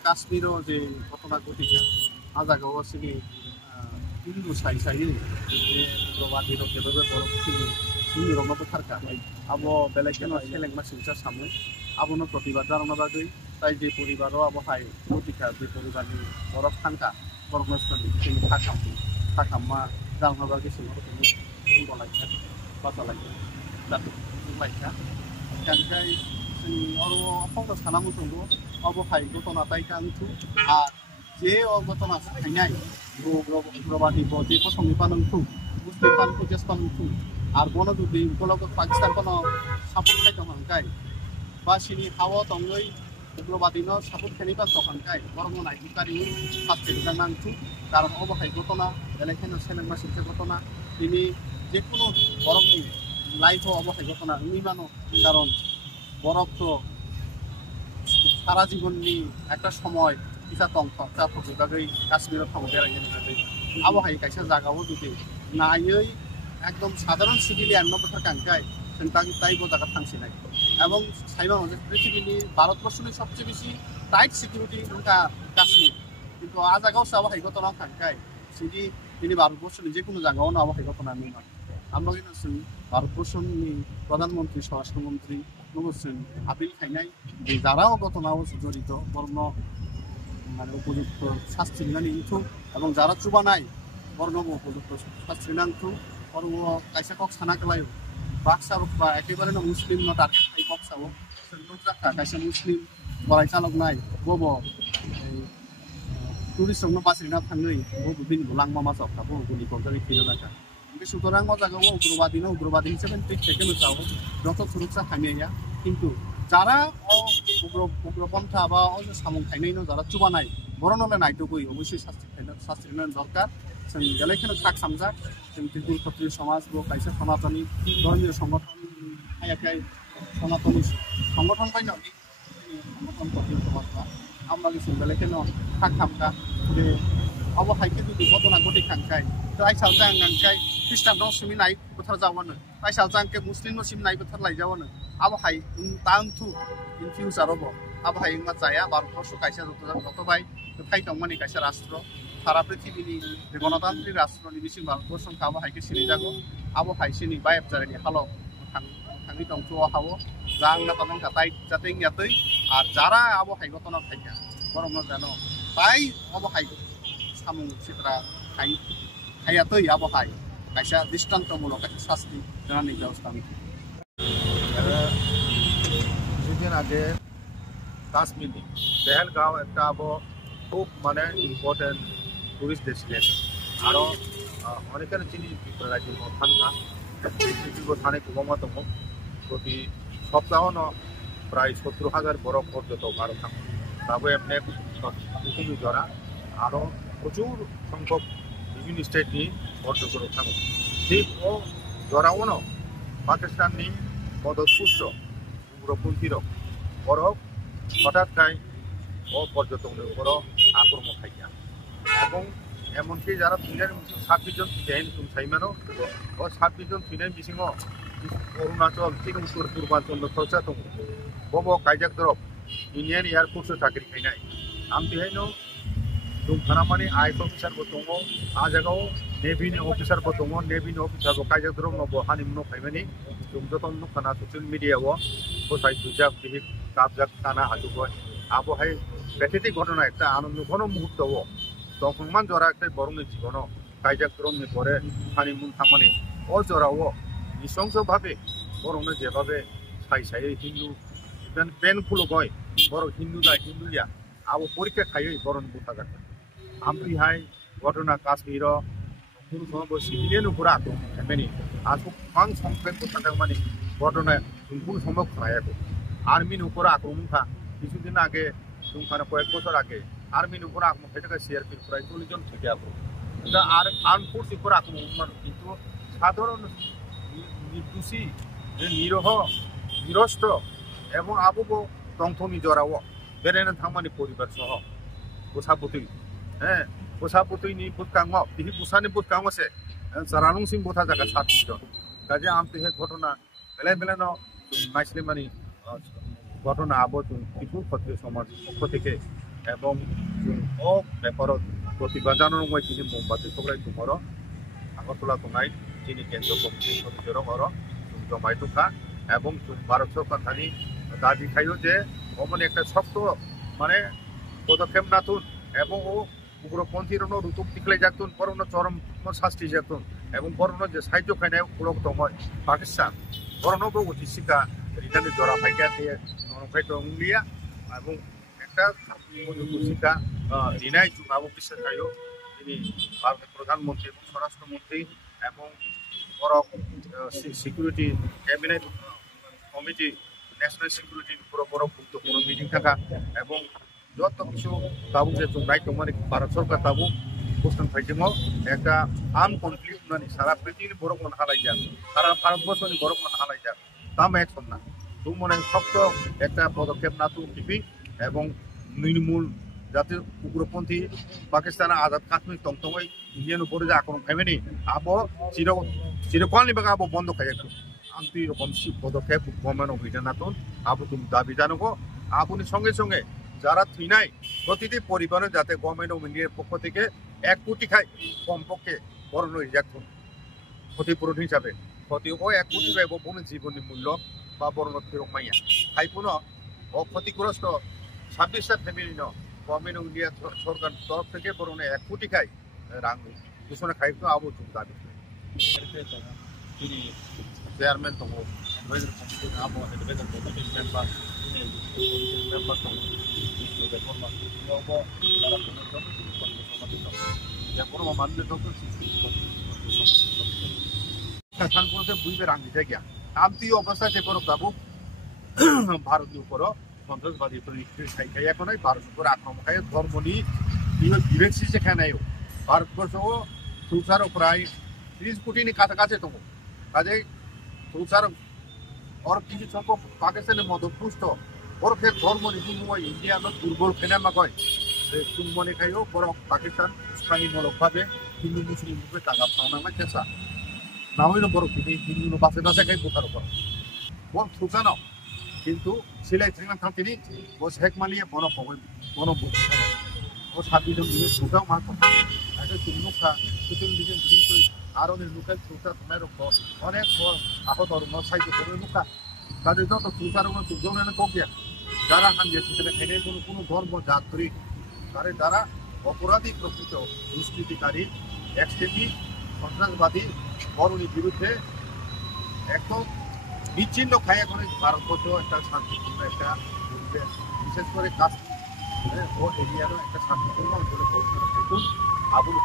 काश्मीर जे घटना घटिया आ जागाव सिनि हिंदू साई उग्रवादी हिंदू रंग थारका अब बेलेगेन सेलें मासिंसा सामो आबनो प्रतिबाद जालांना बागै जाय जे परिबार अब हाय घटिका जे परिबारनि बरफ थांका बरमस्टनि थाखामा जालांना बागै सिङाव गलायखा बासालायखा जातो लायखा kanjai sini oro phong sana musungo abo hai gotona tai kantu a je o gotona khainai ugrobadi bo je posongi panangtu muslim panku jes panangtu ar bono dudi kolog pakistan kono support khai tongkai ba sini hawa tongoi ugrobadi no support khani pan tongkai bormo nai kari sabje nangtu karon obo hai gotona election seleng masik gotona ini je kono boromni life অবশ্যই ঘটনা নিবানো কারণ বরফ তো সারা জীবননি একটা সময় পিছা তংথ বিভাগै কাশ্মীর থাম বেড়াইनो আবহাওয়া কাইসা জায়গাও যদি নাयै একদম সাধারণ সিভিলিয়ান নবথার কাঙ্কাই তাই জায়গা থাকছিনাই এবং সাইবানো যে পৃথিবীনি ভারতবর্ষনি সবচেয়ে বেশি টাইট সিকিউরিটি কাশ্মীর কিন্তু আ জায়গাও আবহাওয়া ঘটনা কাঙ্কাই সিদি তিনি ভারতবর্ষনি যে কোনো জায়গাও আবহাওয়া ঘটনা নিমান আমরা কিন্তু ভারতবর্ষনি প্রধানমন্ত্রী স্বরাষ্ট্রমন্ত্রী নবসেন আপিল খাইনাই যে যারাও ঘটনাও জড়িত বর্ণ মানে উপযুক্ত শাস্তি নিন্তু এবং যারা চুবা নাই বর্ণ উপযুক্ত শাস্তি নান্তু বর্ণ কাইসা কক সানা গলায় বাক্সা বা একেবারে মুসলিম ন টার্গেট খাই বক্সাও রাখা কাইসা মুসলিম বড়াই চালক নাই বব টুরিস্ট রং বাসিনা থাঙ্গै বব দিন লাংমা মাছ অফাবো গুলি কলজারি ফিরে রাখা সুতরাং জায়গাও উগ্রবাদী হিসেবে ঠিক থেকে চাও যত সুরক্ষা খাইয়া কিন্তু যারা উগ্রপন্থা বা সামং খাইনাই যারা চুবা নাই বরণলে নাইটুকুই অবশ্যই শাস্তি দরকার গেলেখানে থাক সামজাক जों ত্রিপুর ক্ষত্রিয় সমাজ বা কাইসা সনাতনী ধর্মীয় সংগঠন হাইয়াকাই সনাতনী সংগঠন পাইনি সংগঠন ক্ষত্রিয় সমাজ বা আমরা কিছু গেলেখানে থাক খামকা যে অবহাইকে যদি ঘটনা ঘটে খাঙ্কাই তো আইসাল জাঙ্গাঙ্কাই খ্রিস্টান দं सिमी नाय बोथार जावानो आइसाल जांके मुस्लिम नो सिम नाय बोथार लाई जावानो आबहाय तांथु इन फ्यूचार अब आबहाय मा जाया भारतबर्ष काइसा जत बाय थाइ तंमानि काइसा राष्ट्र सारा पृथ्वीनि गणतान्त्रिक राष्ट्रनि बिसिम भारतबर्ष आबहायके सिनि जागो आबहाय सिनि बायब जारेनि हालो थांनि दंथु हावो जांना तमन काताय जाते यातै আর যারা আবহায় ঘটনা থাইকা গরম জানো তাই আবহায় সামুং চিত্রা খাই খাইয়াতই আবহায় কাইসা দৃষ্টান্তমূলক একটা শাস্তি জানানি ব্যবস্থা কিছুদিন আগে কাশ্মীর পেহেলগাঁও একটা খুব মানে ইম্পর্টেন্ট টুরিস্ট ডেস্টিনেশন আরও অনেকের চিনি রাজ্যের থানকা থানে কুমা দङ প্রতি সপ্তাহ প্রায় 70,000 বরফ পর্যটক আরও থাকুন তারপর এমনি কুকুমি জরা আরও প্রচুর সংখ্যক বিভিন্ন স্টেটনি পর্যটক থাকুন ঠিক ও জরাও পাকিস্তাননি মদতপুষ্ট উগ্রপন্থীর বরফ হঠাৎ ও পর্যটকদের উপর আক্রমণ খাইয়া এবং এমনকি যারা থিলেন 26 জন থিলেন সাইমানো ও 26 জন থিলেন বিসিং অরুণাচল ঠিক উত্তর পূর্বাঞ্চল খরচা দङ বব কাইজাক দরব ইন্ডিয়ান এয়ারফোর্স চাকরি খাইনাই আমতিহাইনো দুমখানামানি আইস অফিসারবো দङ आ জায়গাও नेभिनि अफिसारबो दङ नेभिनि अफिसारबो काइजाक दरब नबो हानिमुनो फाइमानि जों जतन नुखाना ससियेल मिडियाव फोसाय सुजाक बिहिक काबजाक ताना हाजुबो आबहाय প্রাকৃতিক ঘটনা একটা আনন্দঘন মুহূর্ত তখন জরা একটা বরংনি জীবন কাইজাক দরবনি পরে হানিমুন থামানি ও জরাও নৃশংসভাবে বরংনে যেভাবে সাই সাই হিন্দু পেনফুল গয় বড় হিন্দুলিয়া আবো পরীক্ষা খাইয়ে বরণ বুথাগার আমরিহাই ঘটনা কাশ্মীর কোনো সময় সিভিলিয়ান উপরে আক্রমণ এমনি আজ গোबां সংখ্যক বুথাগামানি ঘটনা কোনো সময় খায়াকো আর্মির উপরে আক্রমণ খা কিছুদিন আগে দুমখানা কয়েক বছর আগে আর্মির উপরে আক্রমণ খাইতে সিআরপির প্রায় 40 জন থেকে আসলো এটা আর আর্ম ফোর্স উপরে আক্রমণ কিন্তু সাধারণ নির্দোষী নিরহ নিরস্ত্র এবং আবু দংথমি জরাও बेरायनो थांमानि परिबार सह बुसाबुतुई बुसाबुतुईनि बुतकांगो बिहि बुसानि बुतकांगोसे जारानुंसिम बुथा जागा सातजन काजे आमते हे घटना बेले बेलेनो नाइस्लिमानि घटना आबो जों पिपुल पत्रि समाज पक्ष থেকে এবং ও ব্যাপারত প্রতিবাদ জানানো হয় তিনি মোমবাতি সবাই তোমার আগরতলা তোমায় যিনি কেন্দ্র কমিটির সদস্যর হর জমাই টুকা এবং ভারত সরকার থানি দাবি খাইও যে অমন একটা শক্ত মানে পদক্ষেপ নাতুন এবং ও উগ্রপন্থীর রুতুম টিকলাই যাতুন পরনো চরম শাস্তি যাতুন এবং পরনো যে সাহায্য খাইনায় উপলব্ধ হয় পাকিস্তান পরনো অতি শিকা রিটার্নে জরা ফাইকা দিয়ে নরফাই টংলিয়া এবং একটা শিকা রিনাই চুনাবো বিশ্বাস খাইও তিনি ভারতের প্রধানমন্ত্রী এবং স্বরাষ্ট্রমন্ত্রী এবং বড় সিকিউরিটি ক্যাবিনেট কমিটি ন্যাশনাল সিকিউরিটির উপর বড় গুরুত্বপূর্ণ মিটিং থাকা এবং যত কিছু তাবু যে চুনাই তোমার ভারত সরকার তাবু প্রশ্ন ফাইজিং একটা আর্ম কনফ্লিক্ট মানে সারা পৃথিবীর বড় কোন হালাই যাক সারা ভারতবর্ষের বড় কোন হালাই যাক তাম একশন না তুমি মনে শক্ত একটা পদক্ষেপ না তুমি টিপি এবং নির্মূল যাতে উগ্রপন্থী পাকিস্তান আজাদ কাশ্মীর টংটংই ইন্ডিয়ান উপরে যে আক্রমণ খাইবেনি আবো চিরকালনি বাগা আবো বন্ধ খাই একটু আন্তি রকম পদক্ষেপ গভর্নমেন্ট অভিযান নাতুন আবো তুমি দাবি জানাবো আপনি সঙ্গে সঙ্গে যারা থিনাই প্রতিটি পরিবারে যাতে গভর্নমেন্ট অফ ইন্ডিয়ার পক্ষ থেকে 1 কোটি খাই কমপক্ষে বড় রিজাক্ট ক্ষতিপূরণ হিসাবে ক্ষতি ও 1 কোটি পাইব কোনো জীবনী মূল্য বা বড় মাইয়া খাইপুন ও ক্ষতিগ্রস্ত 26টা ফ্যামিলি ন গভর্নমেন্ট অফ ইন্ডিয়া সরকার তরফ থেকে বড় 1 কোটি খাই রাং ঘোষণা খাই তো আবো তুমি দাবি তিনি চেয়ারম্যান তো এডভাইজার কমিটি আবো এডভাইজার কমিটি মেম্বার মেম্বার তো বুঝবে রাঙ্গি জায়গা আমতি অবস্থা যে করো বাবু ভারতের উপর সন্ত্রাসবাদী খাই এখন ভারতের উপর আক্রমণ খাই ধর্মনি বিবেক সেখানে ভারতবর্ষ সংসার প্রায় 30 কোটি কাছাকাছি তো কাজে সংসার ওর কিছু সংখ্যক পাকিস্তানের মদপুষ্ট ওর ফের ধর্মনি তুমি ইন্ডিয়ানো দুর্বল ফেনামা কয় তুমি খাইও বড় পাকিস্তান উস্কানিমূলকভাবে হিন্দু মুসলিম রূপে টাকা পাওনা চেষ্টা না হইল বড় তিনি হিন্দু বাসে বাসে খাই বোকার উপর বল সুসানো কিন্তু সিলাই থাকলাম থাকতেনি ও শেখ মালিয়ে বনভূমি ও 26 জন দিনে সুসাও মাছ আগে তুমি মুখা সুতিন দিকে কিন্তু আরো লোকাল সুসা তোমার অনেক আহত সাহায্য করে মুখা তাদের যত সুসার জনের কোকিয়া যারা হানিয়ে সেখানে খেলে কোনো ধর্ম জাতরি তারে যারা অপরাধী প্রকৃত দুষ্কৃতিকারী এক্সট্রিমিস্ট সন্ত্রাসবাদী বরণীর বিরুদ্ধে একদম বিচ্ছিন্ন খাইয়া করে ভারতবর্ষ একটা শান্তিপূর্ণ একটা বিশেষ করে কাশ্মীর ও এরিয়ারও একটা শান্তিপূর্ণ অঞ্চলে পরিণত আবুল